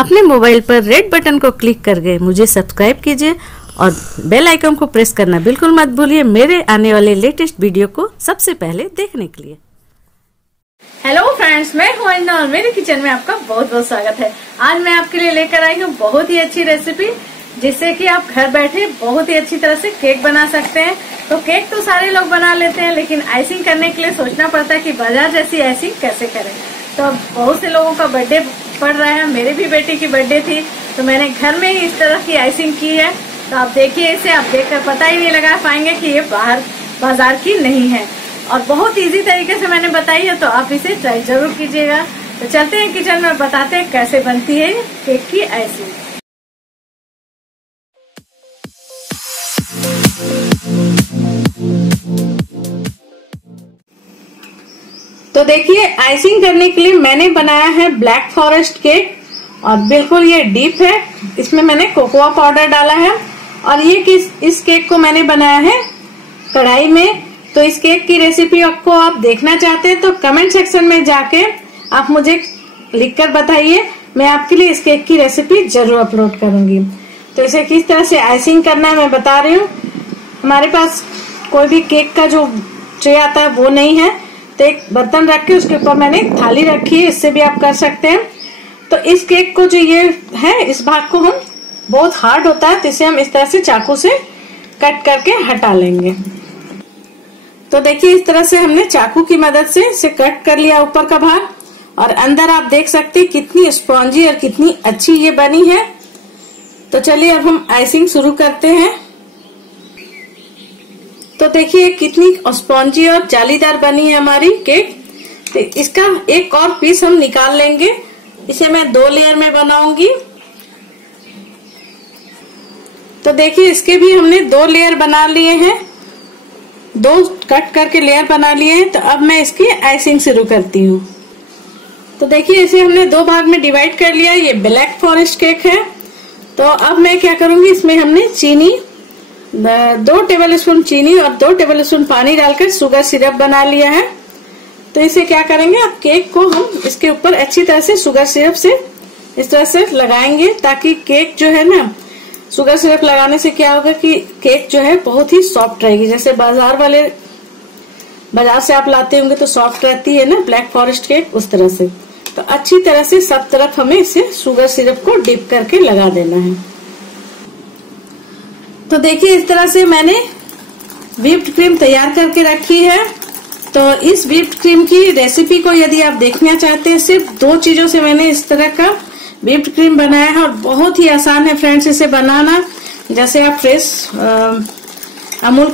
अपने मोबाइल पर red button को क्लिक करके मुझे सब्सक्राइब कीजिए और बेल आइकन को प्रेस करना बिल्कुल मत भूलिए मेरे आने वाले लेटेस्ट वीडियो को सबसे पहले देखने के लिए। हेलो फ्रेंड्स, मैं हूं अंजना और मेरे किचन में आपका बहुत बहुत स्वागत है। आज मैं आपके लिए लेकर आई हूं बहुत ही अच्छी रेसिपी, जिससे कि आप घर बैठे बहुत ही अच्छी तरह से केक बना सकते हैं। तो केक तो सारे लोग बना लेते हैं, लेकिन आइसिंग करने के लिए सोचना पड़ता है कि बाजार जैसी आइसिंग कैसे करें। तो बहुत से लोगों का बर्थडे पड़ रहा है, मेरे भी बेटी की बर्थडे थी, तो मैंने घर में ही इस तरह की आइसिंग की है। तो आप देखिए इसे, आप देखकर पता ही नहीं लगा पाएंगे कि ये बाहर बाजार की नहीं है और बहुत इजी तरीके से मैंने बताई है, तो आप इसे ट्राई जरूर कीजिएगा। तो चलते हैं किचन में, बताते हैं कैसे बनती है केक की आइसिंग। तो देखिए, आइसिंग करने के लिए मैंने बनाया है ब्लैक फॉरेस्ट केक और बिल्कुल ये डीप है। इसमें मैंने कोकोआ पाउडर डाला है और ये इस केक को मैंने बनाया है कढ़ाई में। तो इस केक की रेसिपी आपको आप देखना चाहते हैं तो कमेंट सेक्शन में जाके आप मुझे लिखकर बताइए, मैं आपके लिए इस केक की रेसिपी जरूर अपलोड करूंगी। तो इसे किस तरह से आइसिंग करना है मैं बता रही हूँ। हमारे पास कोई भी केक का जो ट्रे आता है वो नहीं है, तो एक बर्तन रख के उसके ऊपर मैंने थाली रखी है, इससे भी आप कर सकते हैं। तो इस केक को जो ये है, इस भाग को हम बहुत हार्ड होता है, तो इसे हम इस तरह से चाकू से कट करके हटा लेंगे। तो देखिए इस तरह से हमने चाकू की मदद से इसे कट कर लिया ऊपर का भाग, और अंदर आप देख सकते हैं कितनी स्पॉन्जी और कितनी अच्छी ये बनी है। तो चलिए अब हम आइसिंग शुरू करते हैं। तो देखिए कितनी स्पॉन्जी और जालीदार बनी है हमारी केक। तो इसका एक और पीस हम निकाल लेंगे, इसे मैं 2 लेयर में बनाऊंगी। तो देखिए इसके भी हमने 2 लेयर बना लिए हैं, 2 कट करके लेयर बना लिए हैं। तो अब मैं इसकी आइसिंग शुरू करती हूँ। तो देखिए इसे हमने 2 भाग में डिवाइड कर लिया। ये ब्लैक फॉरेस्ट केक है। तो अब मैं क्या करूंगी, इसमें हमने चीनी 2 टेबलस्पून चीनी और 2 टेबलस्पून पानी डालकर शुगर सिरप बना लिया है। तो इसे क्या करेंगे, अब केक को हम इसके ऊपर अच्छी तरह से शुगर सिरप से इस तरह से लगाएंगे, ताकि केक जो है ना, शुगर सिरप लगाने से क्या होगा कि केक जो है बहुत ही सॉफ्ट रहेगी। जैसे बाजार से आप लाते होंगे तो सॉफ्ट रहती है ना ब्लैक फॉरेस्ट केक, उस तरह से। तो अच्छी तरह से सब तरफ हमें इसे शुगर सिरप को डिप करके लगा देना है। तो देखिए इस तरह से मैंने व्हिप्ड क्रीम तैयार करके रखी है। तो इस व्हिप्ड क्रीम की रेसिपी को यदि आप देखना चाहते हैं, सिर्फ 2 चीजों से मैंने इस तरह का व्हिप्ड क्रीम बनाया है और बहुत ही आसान है फ्रेंड्स इसे बनाना। जैसे आप अमूल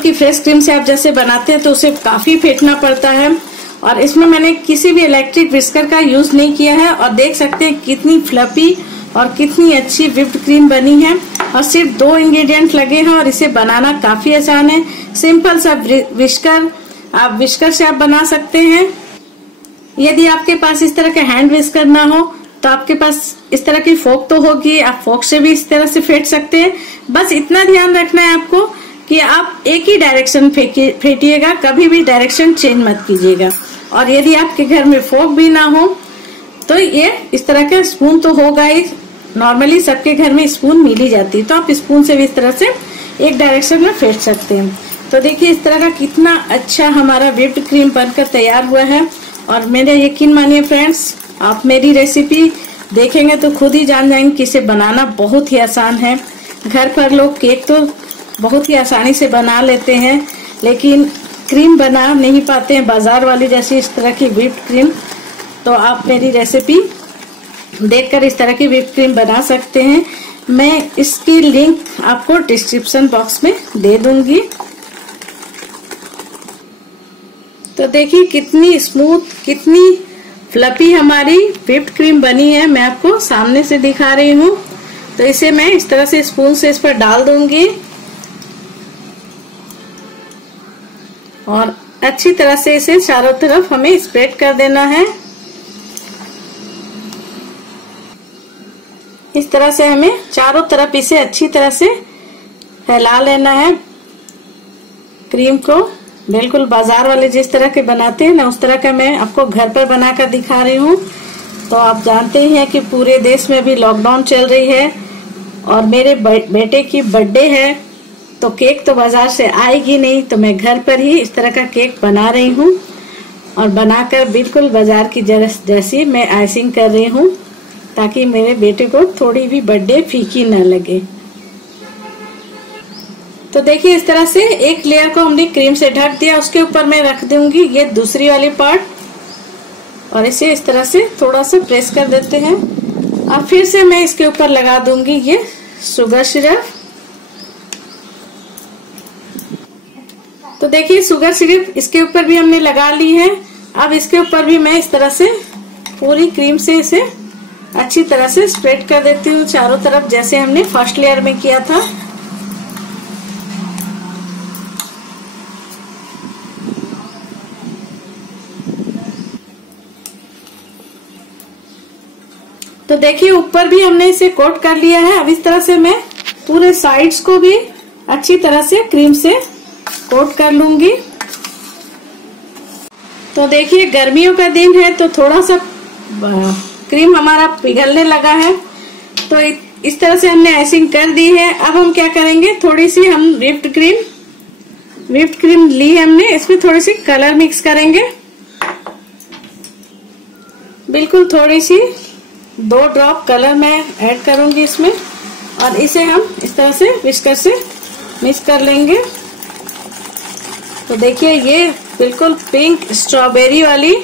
की फ्रेश क्रीम से आप जैसे बनाते हैं तो उसे काफी फेंटना पड़ता है, और इसमें मैंने किसी भी इलेक्ट्रिक विस्कर का यूज नहीं किया है। और देख सकते हैं कितनी फ्लफी और कितनी अच्छी व्हिप्ड क्रीम बनी है, और सिर्फ 2 इंग्रेडिएंट लगे हैं और इसे बनाना काफी आसान है। सिंपल सा विस्कर, आप विस्कर से आप बना सकते हैं। यदि आपके पास इस तरह के हैंड विस्कर ना हो तो आपके पास इस तरह की फोक तो होगी, आप फोक से भी इस तरह से फेंट सकते हैं। बस इतना ध्यान रखना है आपको कि आप एक ही डायरेक्शन फेंटिएगा, कभी भी डायरेक्शन चेंज मत कीजिएगा। और यदि आपके घर में फोक भी ना हो तो ये इस तरह का स्पून तो होगा ही, नॉर्मली सबके घर में स्पून मिल ही जाती है, तो आप स्पून से भी इस तरह से एक डायरेक्शन में फेंट सकते हैं। तो देखिए इस तरह का कितना अच्छा हमारा व्हिप्ड क्रीम बनकर तैयार हुआ है। और मेरे यकीन मानिए फ्रेंड्स, आप मेरी रेसिपी देखेंगे तो खुद ही जान जाएंगे कि इसे बनाना बहुत ही आसान है। घर पर लोग केक तो बहुत ही आसानी से बना लेते हैं, लेकिन क्रीम बना नहीं पाते हैं बाजार वाली जैसी इस तरह की व्हिप्ड क्रीम। तो आप मेरी रेसिपी देखकर इस तरह की व्हिप्ड क्रीम बना सकते हैं। मैं इसकी लिंक आपको डिस्क्रिप्शन बॉक्स में दे दूंगी। तो देखिए कितनी स्मूथ, कितनी फ्लफी हमारी व्हिप्ड क्रीम बनी है। मैं आपको सामने से दिखा रही हूँ। तो इसे मैं इस तरह से स्पून से इस पर डाल दूंगी और अच्छी तरह से इसे चारों तरफ हमें स्प्रेड कर देना है। इस तरह से हमें चारों तरफ इसे अच्छी तरह से फैला लेना है। क्रीम को बिल्कुल बाजार वाले जिस तरह के बनाते हैं ना, उस तरह का मैं आपको घर पर बनाकर दिखा रही हूँ। तो तो आप जानते ही हैं कि पूरे देश में भी लॉकडाउन चल रही है और मेरे बेटे की बर्थडे है, तो केक तो बाजार से आएगी नहीं, तो मैं घर पर ही इस तरह का केक बना रही हूँ और बनाकर बिल्कुल बाजार की जैसी मैं आइसिंग कर रही हूँ, ताकि मेरे बेटे को थोड़ी भी बर्थडे फीकी न लगे। तो देखिए इस तरह से एक लेयर को हमने क्रीम से ढक दिया, उसके ऊपर मैं रख दूंगी ये दूसरी वाली पार्ट और इसे इस तरह से थोड़ा सा प्रेस कर देते हैं। अब फिर से मैं इसके ऊपर लगा दूंगी ये शुगर सिरप। तो देखिए शुगर सिरप इसके ऊपर भी हमने लगा ली है। अब इसके ऊपर भी मैं इस तरह से पूरी क्रीम से इसे अच्छी तरह से स्प्रेड कर देती हूँ चारों तरफ, जैसे हमने फर्स्ट लेयर में किया था। तो देखिए ऊपर भी हमने इसे कोट कर लिया है। अब इस तरह से मैं पूरे साइड्स को भी अच्छी तरह से क्रीम से कोट कर लूंगी। तो देखिए गर्मियों का दिन है तो थोड़ा सा क्रीम हमारा पिघलने लगा है, तो इस तरह से हमने आइसिंग कर दी है। अब हम क्या करेंगे, थोड़ी सी हम व्हिप्ड क्रीम ली हमने, इसमें थोड़ी सी कलर मिक्स करेंगे, बिल्कुल थोड़ी सी 2 ड्रॉप कलर मैं ऐड करूंगी इसमें और इसे हम इस तरह से विस्कर से मिक्स कर लेंगे। तो देखिए ये बिल्कुल पिंक स्ट्रॉबेरी वाली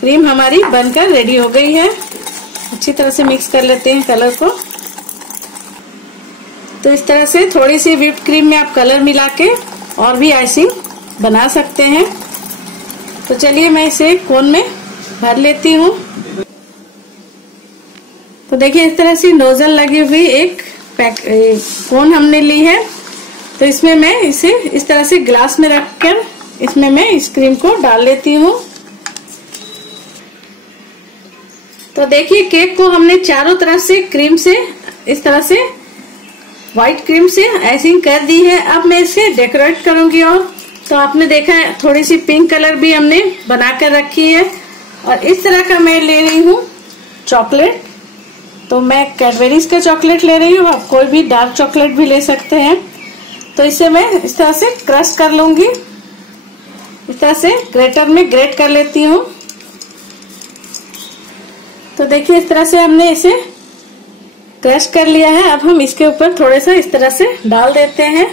क्रीम हमारी बनकर रेडी हो गई है। अच्छी तरह से मिक्स कर लेते हैं कलर को। तो इस तरह से थोड़ी सी व्हिप्ड क्रीम में आप कलर मिला के और भी आइसिंग बना सकते हैं। तो चलिए मैं इसे कोन में भर लेती हूँ। तो देखिए इस तरह से नोजल लगी हुई एक कोन हमने ली है। तो इसमें मैं इसे इस तरह से ग्लास में रखकर इसमें मैं इस क्रीम को डाल लेती हूँ। तो देखिए केक को हमने चारों तरफ से क्रीम से इस तरह से व्हाइट क्रीम से आइसिंग कर दी है। अब मैं इसे डेकोरेट करूंगी। और तो आपने देखा है थोड़ी सी पिंक कलर भी हमने बनाकर रखी है। और इस तरह का मैं ले रही हूँ चॉकलेट, तो मैं कैडबरीज का चॉकलेट ले रही हूँ, आप कोई भी डार्क चॉकलेट भी ले सकते हैं। तो इसे मैं इस तरह से क्रश कर लूंगी, इस तरह से ग्रेटर में ग्रेट कर लेती हूँ। तो देखिए इस तरह से हमने इसे क्रश कर लिया है। अब हम इसके ऊपर थोड़े सा इस तरह से डाल देते हैं।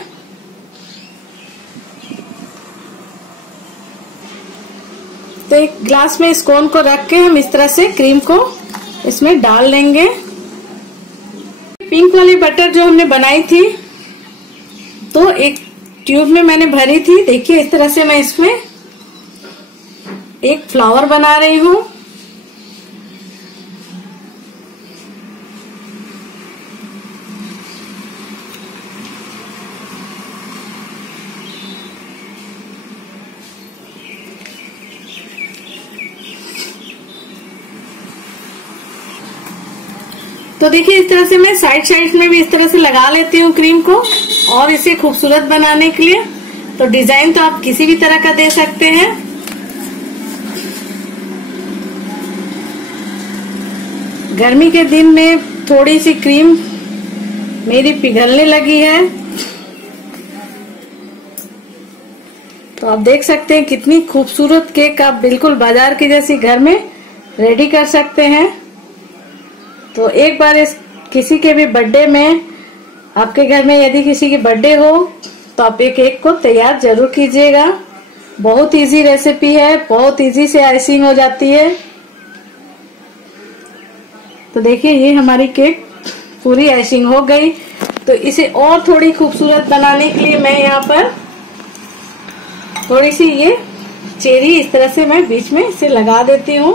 तो एक ग्लास में इस कोन को रख के हम इस तरह से क्रीम को इसमें डाल लेंगे। पिंक वाली बटर जो हमने बनाई थी तो एक ट्यूब में मैंने भरी थी। देखिए इस तरह से मैं इसमें एक फ्लावर बना रही हूँ। तो देखिए इस तरह से मैं साइड में भी इस तरह से लगा लेती हूँ क्रीम को, और इसे खूबसूरत बनाने के लिए। तो डिजाइन तो आप किसी भी तरह का दे सकते हैं। गर्मी के दिन में थोड़ी सी क्रीम मेरी पिघलने लगी है, तो आप देख सकते हैं कितनी खूबसूरत केक आप बिल्कुल बाजार की जैसी घर में रेडी कर सकते हैं। तो एक बार इस किसी के भी बर्थडे में, आपके घर में यदि किसी की बर्थडे हो तो आप एक केक को तैयार जरूर कीजिएगा। बहुत इजी रेसिपी है, बहुत इजी से आइसिंग हो जाती है। तो देखिए ये हमारी केक पूरी आइसिंग हो गई। तो इसे और थोड़ी खूबसूरत बनाने के लिए मैं यहाँ पर थोड़ी सी ये चेरी इस तरह से मैं बीच में इसे लगा देती हूँ।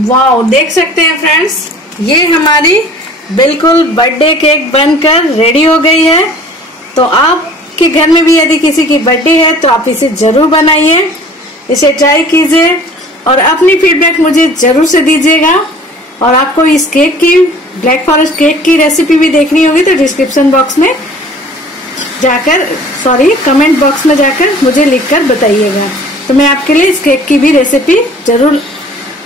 वाओ, देख सकते हैं फ्रेंड्स, ये हमारी बिल्कुल बर्थडे केक बनकर रेडी हो गई है। तो आपके घर में भी यदि किसी की बर्थडे है तो आप इसे जरूर बनाइए, इसे ट्राई कीजिए और अपनी फीडबैक मुझे जरूर से दीजिएगा। और आपको इस केक की, ब्लैक फॉरेस्ट केक की रेसिपी भी देखनी होगी तो डिस्क्रिप्शन बॉक्स में जाकर, कमेंट बॉक्स में जाकर मुझे लिखकर बताइएगा। तो मैं आपके लिए इस केक की भी रेसिपी जरूर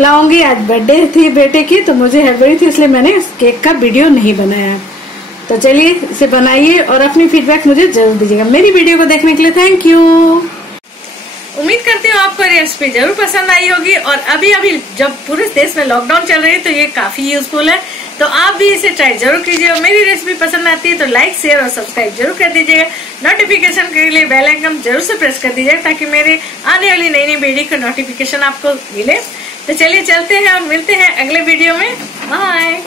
लाऊंगी। आज बर्थडे थी बेटे की तो मुझे हड़बड़ी थी, इसलिए मैंने इस केक का वीडियो नहीं बनाया। तो चलिए इसे बनाइए और अपनी फीडबैक मुझे जरूर दीजिएगा। मेरी वीडियो को देखने के लिए थैंक यू। उम्मीद करती हूँ आपको रेसिपी जरूर पसंद आई होगी। और अभी जब पूरे देश में लॉकडाउन चल रही है तो ये काफी यूजफुल है, तो आप भी इसे ट्राई जरूर कीजिए। और मेरी रेसिपी पसंद आती है तो लाइक, शेयर और सब्सक्राइब जरूर कर दीजिएगा। नोटिफिकेशन के लिए बेल आइकन जरूर से प्रेस कर दीजिएगा ताकि मेरे आने वाली नई नई वीडियो का नोटिफिकेशन आपको मिले। तो चलिए चलते हैं और मिलते हैं अगले वीडियो में। बाय।